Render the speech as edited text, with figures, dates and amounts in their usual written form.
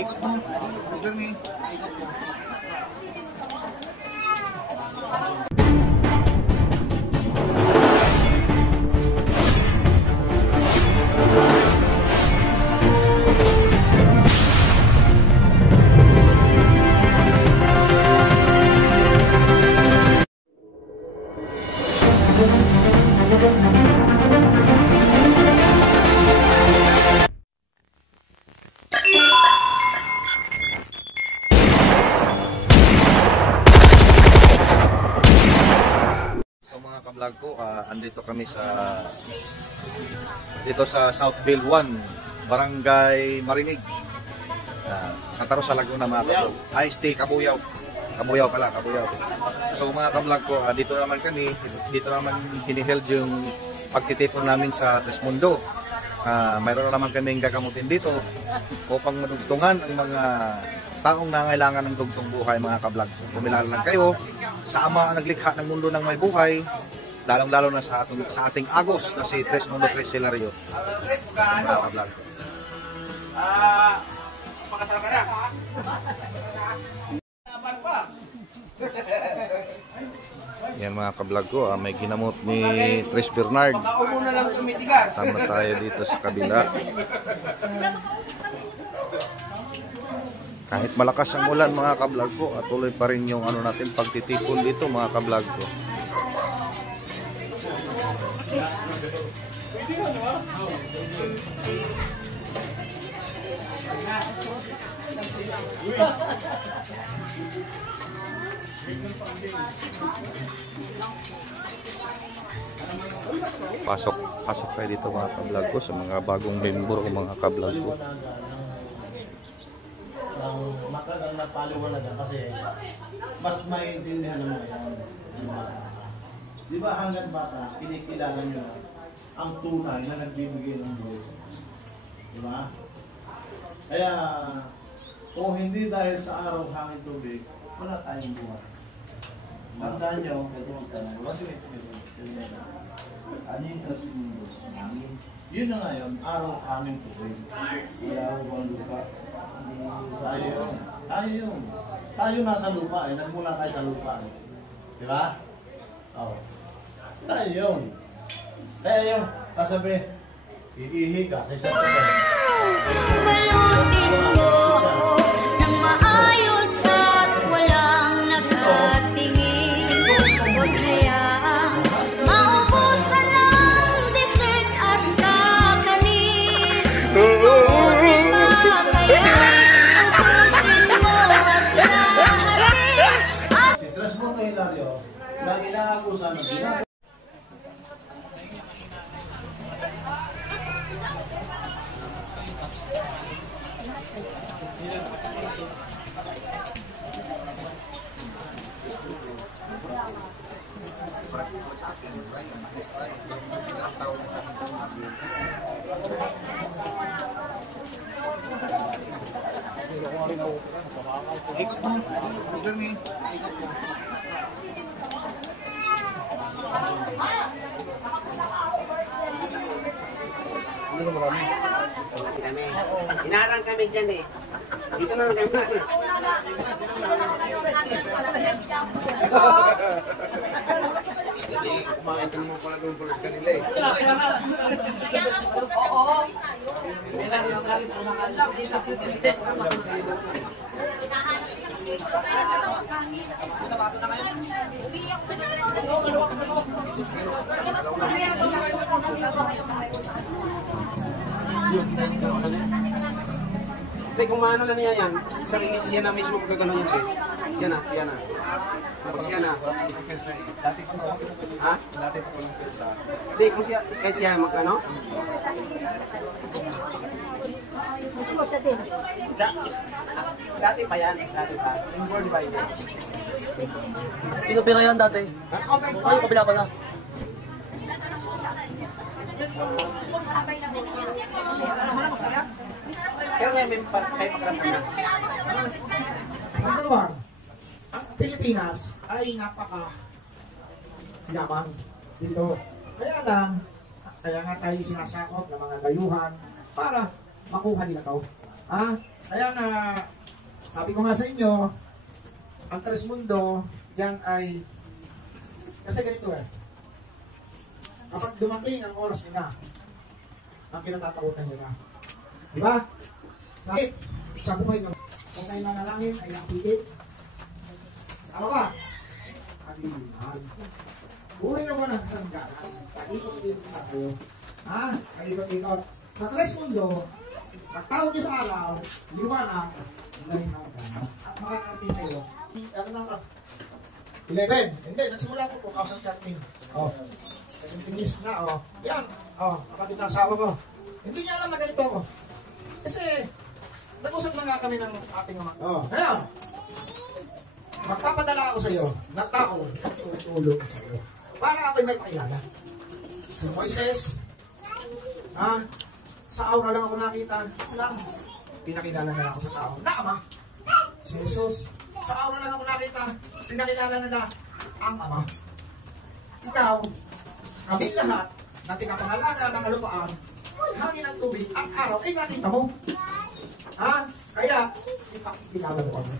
Ikot mo. Ikot mo. Vlog ko, andito kami dito sa Southville 1, Barangay Marinig, Santa Rosa, Laguna, mga kablog. Stay Kabuyao pala. So mga kablog ko, dito naman hiniheld yung pagtitipon namin sa Tresmundo. Mayroon naman kaming gagamutin dito upang madugtungan ang mga taong nangailangan ng dugtong buhay, mga kablog. Pumilala lang kayo sa Ama ang naglikha ng mundo ng may buhay, lalong-lalo na sa ating Agos na si Tresmundo Tres Hilario. Mga kablog. Pakasal ka na. Yan mga kablog ko, may ginamot ni Tres Bernard. Sama tayo dito sa kabila. Kahit malakas ang ulan, mga kablog ko, at tuloy pa rin yung natin pagtitipon dito, mga kablog ko. Pasok kayo dito, mga kablog ko, sa mga bagong member o mga kablog ko. Matagal na paliwanagan kasi mas maintindihan mo yan. Di ba hanggang bata, kinikilala nyo ang tunay na nagbibigay ng Diyos. Di ba? Kaya, kung hindi dahil sa araw, hangin, tubig, wala tayong buhay. Tandaan nyo, ano yung sabi ng Diyos? Yun na nga yun, araw, hangin, tubig. Wala akong lupa. Tayo nasa lupa nagmula tayo sa lupa di ba? Tayo yun. Kaya yung kasabi, iihi ka sa isang balutin mo ako ng maayos at walang nakatingin. Huwag hayaang maubusan ng dessert at kakanin. Buti pa kaya ubusin mo at lahatin. Si Tresmundo Hilario na inaakusan ng ginagawa. Ikot mo. Ikot mo. Ano marami? Inaarang kami dyan eh. Dito na lang kami. Kumain ka naman pala ng bulat kanila eh. Oo. Hindi, kung maano na niya yan, siya na mismo magkagano yan guys. Siya na. Kapag siya na. Dati pa lang. Ha? Dati pa lang sa. Hindi, kung siya, kahit siya magkano? Gusto mo siya din. Dati pa yan. Dati pa. Yung board ba yun? Pinupira yan dati. Ay, kabila pala. Pero may pakiramdam na. Ang dalawang, ang Pilipinas ay yaman dito. Kaya nga tayo sinasakop ng mga dayuhan para makuha nila to. Kaya nga, sabi ko nga sa inyo, ang Tresmundo, yan ay, kasi ganito kapag dumating ang oras nila, ang kinatatakutan nila. Di ba? Sakit sa buhay ng kung kayo nanalangin ay nakikit. Ano ba? Kalimutan. Buhay na ko ng hangganan. Paikot-ikot na ko. Paikot-ikot. Sa Tresmundo, pagtawag nyo sa araw, liwanag, lalim ng hangganan. At makakarating kayo. Ano na 11. Hindi, nagsimula ko 2013. 17 years na, Yan, kapatid ng asawa ko. Hindi niya alam na ganito ako. Kasi, nag-usap na nga kami ng ating mga. Kaya, magpapadala ako sa iyo na tao at tutulong sa iyo. Para ako'y may pakilala. Si Moises, sa aura lang ako nakita, lang, pinakilala na ako sa tao. Na Ama. Si Jesus, sa aura lang ako nakita, pinakilala nila ang Ama. Ikaw, kami lahat, na tinapangalaga ng kalupaan, hangin at tubig, at araw, ay nakita mo. Kaya, ipakikilala mo kami.